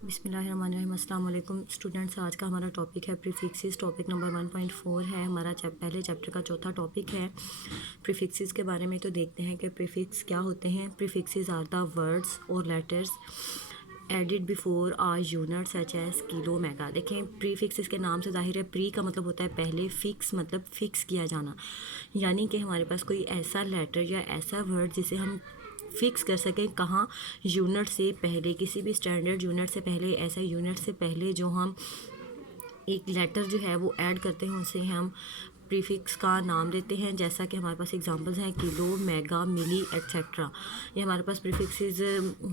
बिस्मिल्लाहिर्रहमानिर्रहीम। अस्सलाम वालेकुम स्टूडेंट्स, आज का हमारा टॉपिक है प्रीफिक्सेस। टॉपिक नंबर 1.4 है हमारा। पहले चैप्टर का चौथा टॉपिक है प्रीफिक्सेस के बारे में। तो देखते हैं कि प्रीफिक्स क्या होते हैं। प्रीफिक्सेस आर द वर्ड्स और letters added before a unit such as kilo mega. देखें, प्रीफिक्सेस के नाम से जाहिर है प्री का मतलब होता है पहले, फिक्स मतलब फिक्स किया जाना, यानी कि हमारे पास कोई ऐसा लेटर या ऐसा वर्ड जिसे हम फिक्स कर सकें कहाँ, यूनिट से पहले, किसी भी स्टैंडर्ड यूनिट से पहले, ऐसा यूनिट से पहले जो हम एक लेटर जो है वो ऐड करते हैं उसे हम प्रीफिक्स का नाम देते हैं। जैसा कि हमारे पास एग्जांपल्स हैं किलो, मेगा, मिली एट्सेट्रा। ये हमारे पास प्रीफिक्सेस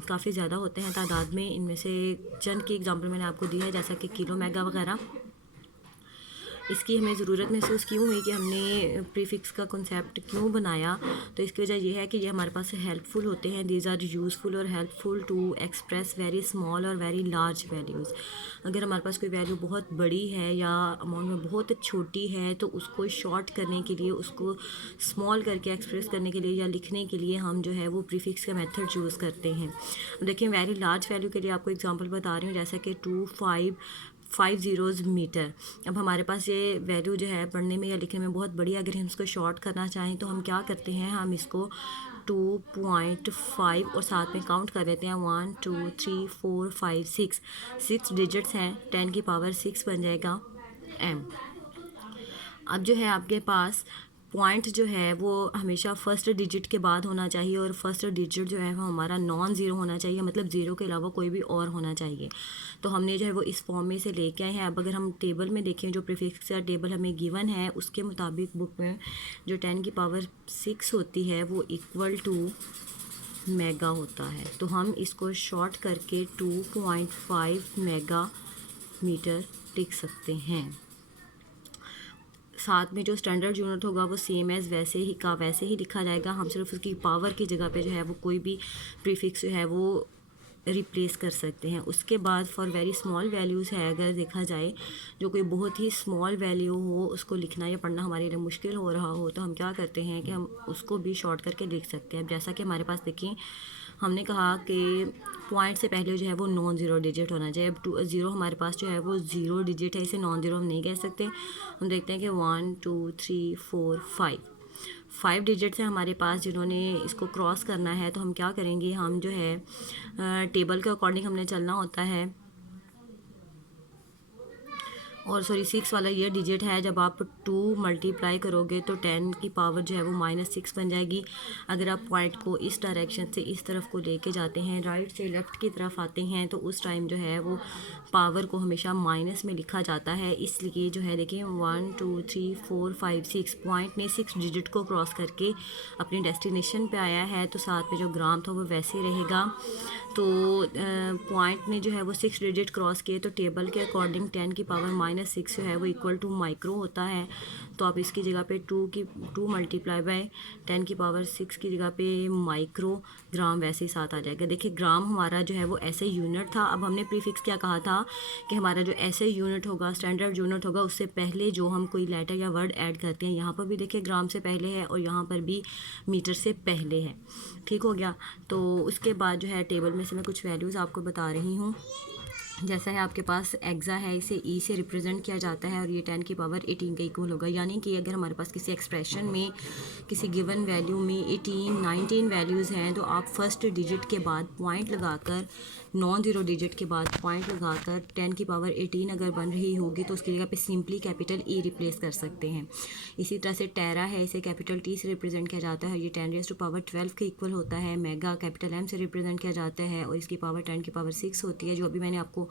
काफ़ी ज़्यादा होते हैं तादाद में। इनमें से चंद की एग्जांपल मैंने आपको दी है, जैसा कि किलो, मेगा वगैरह। इसकी हमें ज़रूरत महसूस क्यों हुई कि हमने प्रीफिक्स का कॉन्सेप्ट क्यों बनाया, तो इसकी वजह यह है कि ये हमारे पास हेल्पफुल होते हैं। दीज आर यूज़फुल और helpful to express very small और वेरी लार्ज वैल्यूज़। अगर हमारे पास कोई वैल्यू बहुत बड़ी है या अमाउंट में बहुत छोटी है तो उसको शॉर्ट करने के लिए, उसको स्मॉल करके एक्सप्रेस करने के लिए या लिखने के लिए हम जो है वो प्रीफिक्स का मेथड चूज़ करते हैं। देखिए, वेरी लार्ज वैल्यू के लिए आपको एग्जांपल बता रही हूँ, जैसा कि 2,5,5 मीटर। अब हमारे पास ये वैल्यू जो है पढ़ने में या लिखने में बहुत बड़ी, अगर हम इसको शॉर्ट करना चाहें तो हम क्या करते हैं, हम इसको 2.5 और साथ में काउंट कर लेते हैं 1 2 3 4 5 6 डिजिट्स हैं। 10 की पावर 6 बन जाएगा m। अब जो है आपके पास पॉइंट जो है वो हमेशा फर्स्ट डिजिट के बाद होना चाहिए और फर्स्ट डिजिट जो है वो हमारा नॉन ज़ीरो होना चाहिए, मतलब ज़ीरो के अलावा कोई भी और होना चाहिए। तो हमने जो है वो इस फॉर्म में से लेके आए हैं। अब अगर हम टेबल में देखें, जो प्रीफिक्स का टेबल हमें गिवन है उसके मुताबिक बुक में जो 10 की पावर 6 होती है वो इक्वल टू मेगा होता है। तो हम इसको शॉर्ट करके 2.5 मेगा मीटर लिख सकते हैं। साथ में जो स्टैंडर्ड यूनिट होगा वो सेम एज़ वैसे ही लिखा जाएगा। हम सिर्फ उसकी पावर की जगह पे जो है वो कोई भी प्रीफिक्स जो है वो रिप्लेस कर सकते हैं। उसके बाद फॉर वेरी स्मॉल वैल्यूज़ है, अगर देखा जाए जो कोई बहुत ही स्मॉल वैल्यू हो, उसको लिखना या पढ़ना हमारे लिए मुश्किल हो रहा हो, तो हम क्या करते हैं कि हम उसको भी शॉर्ट करके लिख सकते हैं। जैसा कि हमारे पास देखें, हमने कहा कि पॉइंट से पहले जो है वो नॉन ज़ीरो डिजिट होना चाहिए। अब ज़ीरो हमारे पास जो है वो ज़ीरो डिजिट है, इसे नॉन ज़ीरो हम नहीं कह सकते। हम देखते हैं कि 1 2 3 4 5 डिजिट्स हैं हमारे पास जिन्होंने इसको क्रॉस करना है। तो हम क्या करेंगे, हम जो है टेबल के अकॉर्डिंग हमने चलना होता है। और सॉरी, 6 वाला ये डिजिट है, जब आप 2 मल्टीप्लाई करोगे तो 10 की पावर जो है वो -6 बन जाएगी। अगर आप पॉइंट को इस डायरेक्शन से इस तरफ को लेके जाते हैं, राइट से लेफ़्ट की तरफ आते हैं, तो उस टाइम जो है वो पावर को हमेशा माइनस में लिखा जाता है। इसलिए जो है देखिए 1 2 3 4 5 6 पॉइंट ने 6 डिजिट को क्रॉस करके अपनी डेस्टिनेशन पे आया है, तो साथ में जो ग्राम था वो वैसे रहेगा। तो पॉइंट ने जो है वो 6 डिजिट क्रॉस किए, तो टेबल के अकॉर्डिंग 10 की पावर -6 जो है वो इक्वल टू माइक्रो होता है। तो आप इसकी जगह पे 2 मल्टीप्लाई बाय 10 की पावर 6 की जगह पे माइक्रो ग्राम वैसे ही साथ आ जाएगा। देखिए, ग्राम हमारा जो है वो ऐसे यूनिट था। अब हमने प्रीफिक्स क्या कहा था कि हमारा जो ऐसे यूनिट होगा, स्टैंडर्ड यूनिट होगा, उससे पहले जो हम कोई लेटर या वर्ड ऐड करते हैं, यहाँ पर भी देखिए ग्राम से पहले है और यहाँ पर भी मीटर से पहले है। ठीक हो गया। तो उसके बाद जो है टेबल में से मैं कुछ वैल्यूज़ आपको बता रही हूँ। जैसा है आपके पास एक्सा है, इसे ई से रिप्रेजेंट किया जाता है और ये 10 की पावर 18 के इक्वल होगा। यानी कि अगर हमारे पास किसी एक्सप्रेशन में, किसी गिवन वैल्यू में 18 19 वैल्यूज़ हैं, तो आप फर्स्ट डिजिट के बाद पॉइंट लगाकर, नॉन ज़ीरो डिजिट के बाद पॉइंट लगाकर 10 की पावर 18 अगर बन रही होगी तो उसकी जगह पे सिंपली कैपिटल ई रिप्लेस कर सकते हैं। इसी तरह से टेरा है, इसे कैपिटल टी से रिप्रेजेंट किया जाता है, ये 10⁻12 के इक्वल होता है। मेगा कैपिटल एम से रिप्रेजेंट किया जाता है और इसकी पावर 10 की पावर 6 होती है, जो अभी मैंने आपको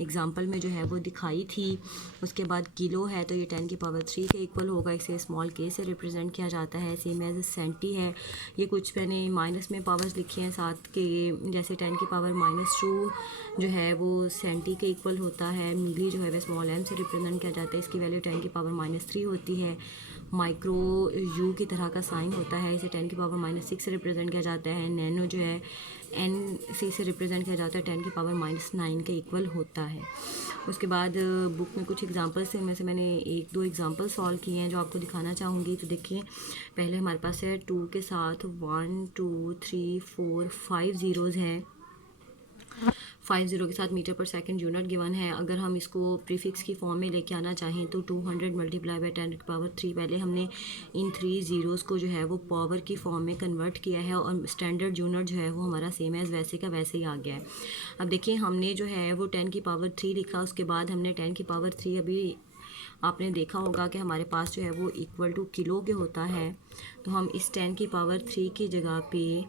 एग्जाम्पल में जो है वो दिखाई थी। उसके बाद किलो है, तो ये 10 की पावर 3 के इक्वल होगा, इसे स्मॉल के से रिप्रेजेंट किया जाता है। सेम एज सेंटी है, ये कुछ मैंने माइनस में पावर्स लिखी हैं साथ के, जैसे 10 की पावर -2 जो है वो सेंटी के इक्वल होता है। मिली जो है वह स्मॉल एम से रिप्रेजेंट किया जाता है, इसकी वैल्यू 10 की पावर -3 होती है। माइक्रो यू की तरह का साइन होता है, इसे 10 की पावर -6 से रिप्रेजेंट किया जाता है। नैनो जो है एन सी से रिप्रेजेंट किया जाता है, 10 की पावर -9 के इक्वल होता है। उसके बाद बुक में कुछ एग्जांपल्स हैं, इनमें से मैंने 1-2 एग्जांपल सॉल्व किए हैं जो आपको दिखाना चाहूँगी। तो देखिए, पहले हमारे पास है 2 के साथ 1 2 3 4 5 ज़ीरोज़ हैं। 50 के साथ मीटर पर सेकंड यूनिट गिवन है। अगर हम इसको प्रीफिक्स की फॉर्म में लेके आना चाहें तो 200 मल्टीप्लाई बाई 10⁻³ पहले हमने इन 3 ज़ीरोज़ को जो है वो पावर की फॉर्म में कन्वर्ट किया है और स्टैंडर्ड यूनिट जो है वो हमारा सेम है वैसे का वैसे ही आ गया है। अब देखिए हमने जो है वो 10⁻³ लिखा, उसके बाद हमने 10⁻³ अभी आपने देखा होगा कि हमारे पास जो है वो इक्वल टू किलो के होता है, तो हम इस 10⁻³ की जगह पे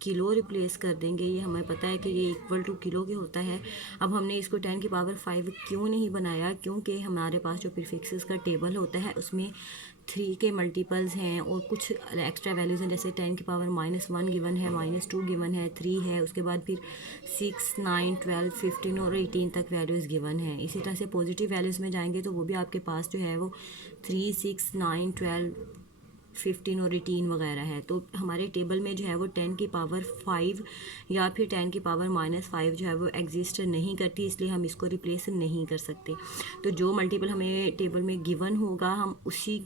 किलो रिप्लेस कर देंगे। ये हमें पता है कि ये इक्वल टू किलो के होता है। अब हमने इसको 10⁵ क्यों नहीं बनाया, क्योंकि हमारे पास जो प्रीफिक्सेस का टेबल होता है उसमें 3 के मल्टीपल्स हैं और कुछ एक्स्ट्रा वैल्यूज़ हैं, जैसे 10⁻⁻1 गिवन है, -2 गिवन है, 3 है, उसके बाद फिर 6, 9, 12, 15 और 18 तक वैल्यूज़ गिवन है। इसी तरह से पॉजिटिव वैल्यूज़ में जाएंगे तो वो भी आपके पास जो है वो 3, 6, 9, 12, 15 और 18 वगैरह है। तो हमारे टेबल में जो है वो 10⁵ या फिर 10⁻⁻5 जो है वो एग्जिस्ट नहीं करती, इसलिए हम इसको रिप्लेस नहीं कर सकते। तो जो मल्टीपल हमें टेबल में गिवन होगा हम उसी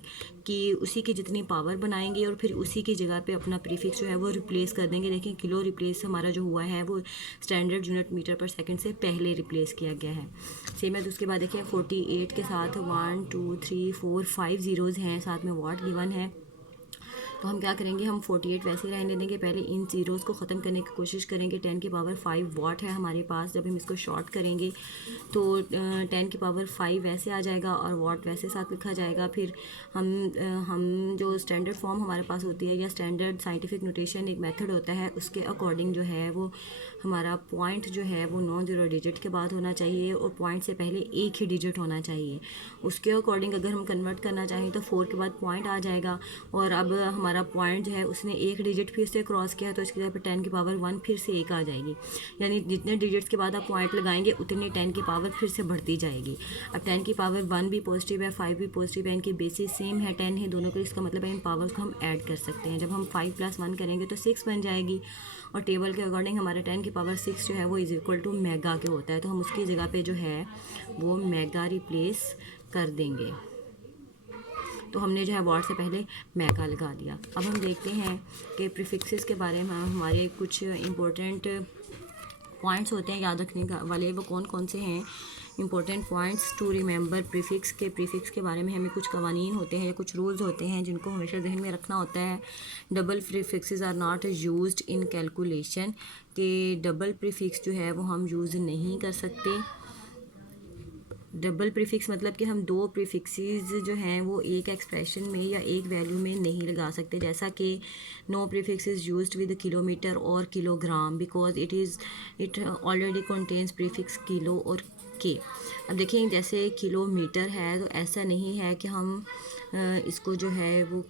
की जितनी पावर बनाएंगे और फिर उसी की जगह पे अपना प्रीफिक्स जो है वो रिप्लेस कर देंगे। देखें किलो रिप्लेस हमारा जो हुआ है वो स्टैंडर्ड यूनिट मीटर पर सेकंड से पहले रिप्लेस किया गया है। सेम है। तो उसके बाद देखिए 48 के साथ 1, 2, 3, 4, 5 ज़ीरोज़ हैं, साथ में वाट गिवन है। तो हम क्या करेंगे, हम 48 वैसे ही रहने देंगे, पहले इन ज़ीरोज़ को ख़त्म करने की कोशिश करेंगे। 10⁵ वाट है हमारे पास, जब हम इसको शॉर्ट करेंगे तो 10⁵ वैसे आ जाएगा और वाट वैसे साथ लिखा जाएगा। फिर हम जो स्टैंडर्ड फॉर्म हमारे पास होती है या स्टैंडर्ड साइंटिफिक नोटेशन एक मेथड होता है, उसके अकॉर्डिंग जो है वो हमारा पॉइंट जो है वो नॉन ज़ीरो डिजिट के बाद होना चाहिए और पॉइंट से पहले एक ही डिजिट होना चाहिए। उसके अकॉर्डिंग अगर हम कन्वर्ट करना चाहें तो 4 के बाद पॉइंट आ जाएगा और अब हमारा पॉइंट जो है उसने एक डिजिट फिर से क्रॉस किया तो इसकी जगह पर 10⁻1 फिर से एक आ जाएगी। यानी जितने डिजिट्स के बाद आप पॉइंट लगाएंगे उतनी 10 की पावर फिर से बढ़ती जाएगी। अब 10⁻1 भी पॉजिटिव है, 5 भी पॉजिटिव है, इनकी बेसिस सेम है, 10 है दोनों के, इसका मतलब है इन पावर्स को हम ऐड कर सकते हैं। जब हम 5 + 1 करेंगे तो 6 बन जाएगी और टेबल के अकॉर्डिंग हमारा 10⁻6 जो है वो इज़ इक्वल टू मेगा के होता है, तो हम उसकी जगह पे जो है वो मेगा रिप्लेस कर देंगे। तो हमने जो है वाट से पहले मेगा लगा दिया। अब हम देखते हैं कि प्रीफिक्सेस के बारे में हमारे कुछ इम्पोर्टेंट पॉइंट्स होते हैं याद रखने वाले, वो कौन कौन से हैं important points to remember. Prefix के बारे में हमें कुछ कवानीन होते हैं या कुछ रूल्स होते हैं जिनको हमेशा जहन में रखना होता है। Double prefixes are not used in calculation, कि डबल प्रीफिक्स जो है वो हम यूज़ नहीं कर सकते। डबल प्रीफिक्स मतलब कि हम दो प्रीफिक्सेस जो हैं वो एक एक्सप्रेशन में या एक वैल्यू में नहीं लगा सकते, जैसा कि no prefix is used with kilometre और kilogram because it already contains prefix kilo और के। अब देखिए जैसे किलोमीटर है तो ऐसा नहीं है कि हम इसको जो है वो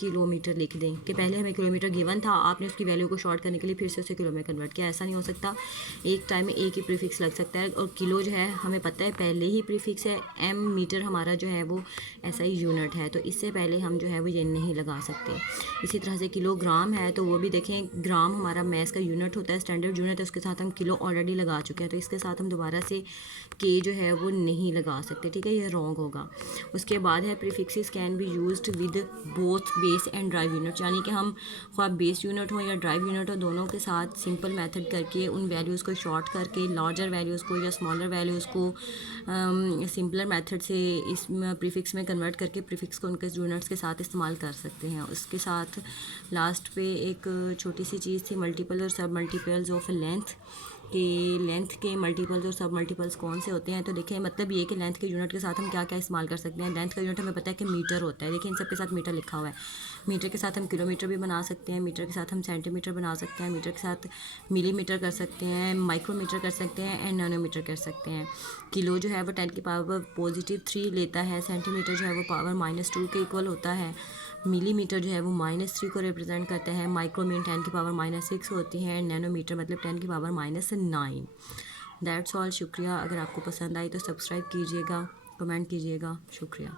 किलोमीटर लिख दें कि पहले हमें किलोमीटर गिवन था, आपने उसकी वैल्यू को शॉर्ट करने के लिए फिर से उसे किलो में कन्वर्ट किया। ऐसा नहीं हो सकता, एक टाइम में एक ही प्रीफिक्स लग सकता है। और किलो जो है हमें पता है पहले ही प्रीफिक्स है, एम मीटर हमारा जो है वो ऐसा ही यूनिट है, तो इससे पहले हम जो है वो ये नहीं लगा सकते। इसी तरह से किलोग्राम है तो वो भी देखें, ग्राम हमारा मैथ का यूनिट होता है, स्टैंडर्ड यूनिट है, उसके साथ हम किलो ऑलरेडी लगा चुके हैं, तो इसके साथ हम दोबारा से के जो है वो नहीं लगा सकते, ठीक है, ये रॉन्ग होगा। उसके बाद है prefixes can be used with both base and drive unit, यानी कि हम ख्वाह बेस यूनिट हो या ड्राइव यूनिट हो, दोनों के साथ सिंपल मेथड करके उन वैल्यूज़ को शॉर्ट करके लार्जर वैल्यूज़ को या स्मॉलर वैल्यूज़ को सिंपलर मेथड से इस प्रीफिक्स में कन्वर्ट करके प्रीफिक्स को उनके यूनिट्स के साथ इस्तेमाल कर सकते हैं। उसके साथ लास्ट पे एक छोटी सी चीज़ थी, मल्टीपल और सब मल्टीपल्स ऑफ लेंथ, कि लेंथ के मल्टीपल्स और सब मल्टीपल्स कौन से होते हैं। तो देखिए मतलब ये कि लेंथ के यूनिट के साथ हम क्या क्या इस्तेमाल कर सकते हैं। लेंथ का यूनिट हमें पता है कि मीटर होता है, देखिए इन सब के साथ मीटर लिखा हुआ है। मीटर के साथ हम किलोमीटर भी बना सकते हैं, मीटर के साथ हम सेंटीमीटर बना सकते हैं, मीटर के साथ मिलीमीटर कर सकते हैं, माइक्रोमीटर कर सकते हैं एंड नैनोमीटर कर सकते हैं। किलो जो है वो 10 की पावर +3 लेता है, सेंटीमीटर जो है वो पावर -2 के इक्वल होता है, मिलीमीटर जो है वो -3 को रिप्रेजेंट करता है, माइक्रोमीन 10 की पावर -6 होती है, नैनोमीटर मतलब 10 की पावर -9। That's all. शुक्रिया। अगर आपको पसंद आई तो सब्सक्राइब कीजिएगा, कमेंट कीजिएगा। शुक्रिया।